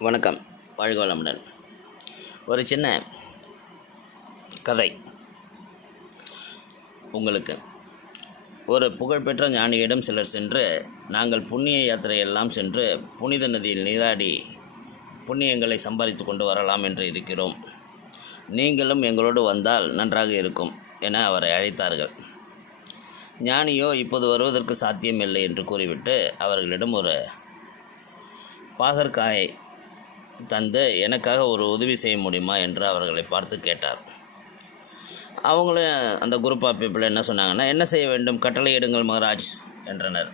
வணக்கம். வாழ்க வளமுடன். ஒரு சின்ன கதை. உங்களுக்கு. ஒரு புகழ்பெற்ற ஞானியிடம் சிலர் சென்று நாங்கள் புண்ணிய யாத்திரையெல்லாம் சென்று புனித நதியில் நீராடி புண்ணியங்களை சம்பாதித்து கொண்டு வரலாம் என்று இருக்கிறோம். நீங்களும் எங்களோடு வந்தால் நன்றாக இருக்கும் என அவரை அழைத்தார்கள். ஞானியோ இப்போது வருவதற்கு சாத்தியமில்லை என்று கூறிவிட்டு அவர்களிடம் ஒரு பாகற்காயை தந்து எனக்காக ஒரு உதவி செய்ய முடியுமா என்று அவர்களை பார்த்து கேட்டார். அவங்களும் அந்த குரூப் ஆஃப் பீப்புள் என்ன சொன்னாங்கன்னா என்ன செய்ய வேண்டும்? கட்டளை எடுங்கள் மகராஜ் என்றனர்.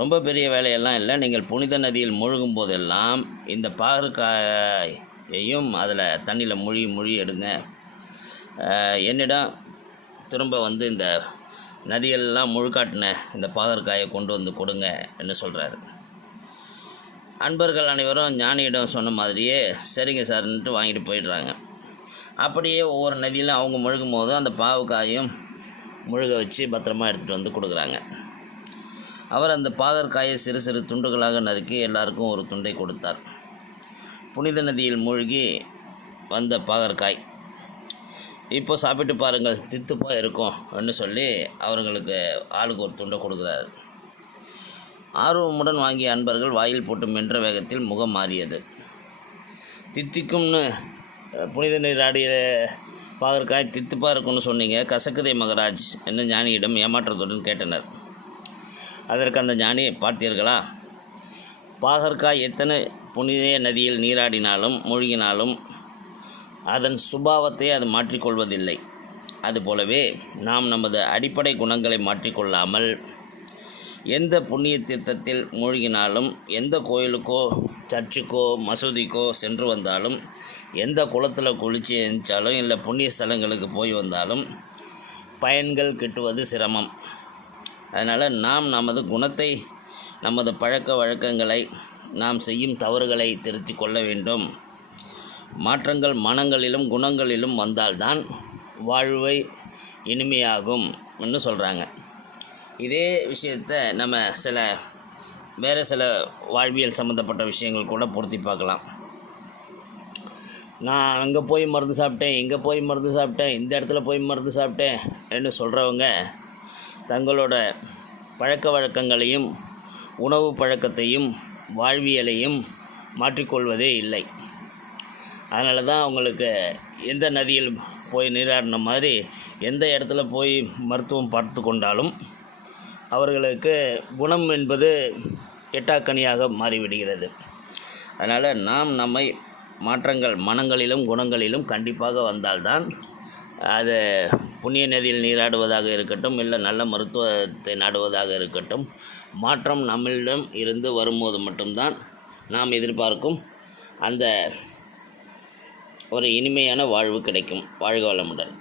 ரொம்ப பெரிய வேலையெல்லாம் இல்லை. நீங்கள் புனித நதியில் மூழ்கும் போதெல்லாம் இந்த பாகற்காயையும் அதில் தண்ணியில் மூழ்கி முழி எடுங்க. என்னிடம் திரும்ப வந்து இந்த நதியெல்லாம் முழுக்காட்டின இந்த பாகற்காயை கொண்டு வந்து கொடுங்க என்று சொல்கிறாரு அன்பர்கள் அனைவரும் ஞானியிடம் சொன்ன மாதிரியே சரிங்க சார்ன்ட்டு வாங்கிட்டு போயிடுறாங்க. அப்படியே ஒவ்வொரு நதியிலும் அவங்க முழுகும் போதும் அந்த பாவக்காயும் முழுக வச்சு பத்திரமா எடுத்துகிட்டு வந்து கொடுக்குறாங்க. அவர் அந்த பாகற்காயை சிறு சிறு துண்டுகளாக நறுக்கி எல்லாருக்கும் ஒரு துண்டை கொடுத்தார். புனித நதியில் மூழ்கி வந்த பாகற்காய் இப்போ சாப்பிட்டு பாருங்கள் தித்துப்பாக இருக்கும் அப்படின்னு சொல்லி அவர்களுக்கு ஆளுக்கு ஒரு துண்டை கொடுக்குறாரு. ஆர்வமுடன் வாங்கிய அன்பர்கள் வாயில் போட்டு மென்ற வேகத்தில் முகம் மாறியது. தித்திக்கும்னு புனித நீர் ஆடிய பாகற்காய் தித்துப்பாக இருக்கும்னு சொன்னீங்க. கசக்குதே மகராஜ் என்று ஞானியிடம் ஏமாற்றத்துடன் கேட்டனர். அதற்கு அந்த ஞானி பார்த்தீர்களா பாகற்காய் எத்தனை புனித நதியில் நீராடினாலும் மூழ்கினாலும் அதன் சுபாவத்தை அது மாற்றிக்கொள்வதில்லை. அதுபோலவே நாம் நமது அடிப்படை குணங்களை மாற்றிக்கொள்ளாமல் எந்த புண்ணிய தீர்த்தத்தில் மூழ்கினாலும் எந்த கோயிலுக்கோ சர்ச்சுக்கோ மசூதிக்கோ சென்று வந்தாலும் எந்த குளத்தில் குளிச்சு எழுந்தாலும் இல்லை புண்ணிய ஸ்தலங்களுக்கு போய் வந்தாலும் பயன்கள் கிட்டுவது சிரமம். அதனால் நாம் நமது குணத்தை நமது பழக்க வழக்கங்களை நாம் செய்யும் தவறுகளை திருத்திக் கொள்ள வேண்டும். மாற்றங்கள் மனங்களிலும் குணங்களிலும் வந்தால்தான் வாழ்வை இனிமையாகும் என்று சொல்கிறாங்க இதே விஷயத்தை நம்ம சில வேறு சில வாழ்வியல் சம்மந்தப்பட்ட விஷயங்கள் கூட பொருத்தி பார்க்கலாம். நான் அங்கே போய் மருந்து சாப்பிட்டேன் இங்கே போய் மருந்து சாப்பிட்டேன் இந்த இடத்துல போய் மருந்து சாப்பிட்டேன் என்று சொல்கிறவங்க தங்களோட பழக்க வழக்கங்களையும் உணவு பழக்கத்தையும் வாழ்வியலையும் மாற்றிக்கொள்வதே இல்லை. அதனால தான் அவங்களுக்கு எந்த நதியில் போய் நீராடின மாதிரி எந்த இடத்துல போய் மருத்துவம் பார்த்து கொண்டாலும் அவர்களுக்கு குணம் என்பது எட்டாக்கனியாக மாறிவிடுகிறது. அதனால் நாம் நம்மை மாற்றங்கள் மனங்களிலும் குணங்களிலும் கண்டிப்பாக வந்தால்தான் அது புண்ணிய நதியில் நீராடுவதாக இருக்கட்டும் இல்லை நல்ல மருத்துவத்தை நாடுவதாக இருக்கட்டும் மாற்றம் நம்மளிடம் இருந்து வரும்போது மட்டும்தான் நாம் எதிர்பார்க்கும் அந்த ஒரு இனிமையான வாழ்வு கிடைக்கும் வாழ்க வளமுடன்.